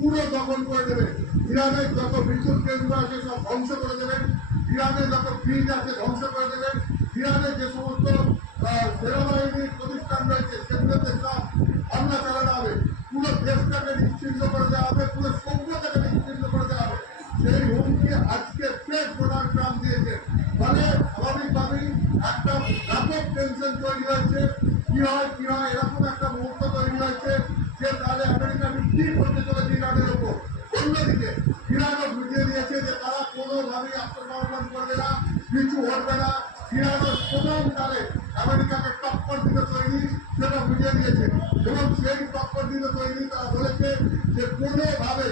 পুরো দখল করে দেবেন। ইরানের যত বিদ্যুৎ কেন্দ্র আছে সব ধ্বংস করে দেবেন, ইরানের যত ব্রিজ আছে ধ্বংস করে দেবেন, ইরানের যে সমস্ত সেনাবাহিনীর প্রতিষ্ঠান রয়েছে সেগুলোতে সব হামলা চালানো হবে, পুরো দেশটাকে নিশ্চিহ্ন করে দেওয়া হবে, পুরো সভ্যতাকে নিশ্চিহ্ন করে দেওয়া হবে। সেই হুমকি আজকে ফের ডোনাল্ড ট্রাম্প দিয়েছে। ফলে স্বাভাবিকভাবেই একটা ব্যাপক টেনশন তৈরি হয়েছে। কি হয় এরকম একটা মুহূর্ত তৈরি হয়েছে যে তাহলে আমেরিকা কি করতে চলেছে ইরানের ওপর। অন্যদিকে ইরানও বুঝিয়ে দিয়েছে যে তারা কোনোভাবেই আত্মসমর্পণ করবে না, কিছু ঘটবে না। ইরানও প্রথম কালে আমেরিকাকে টক্কর দিতে তৈরি, সেটা বুঝিয়ে দিয়েছে এবং সেই টক্কর দিতে তৈরি তারা বলেছে যে কোনোভাবে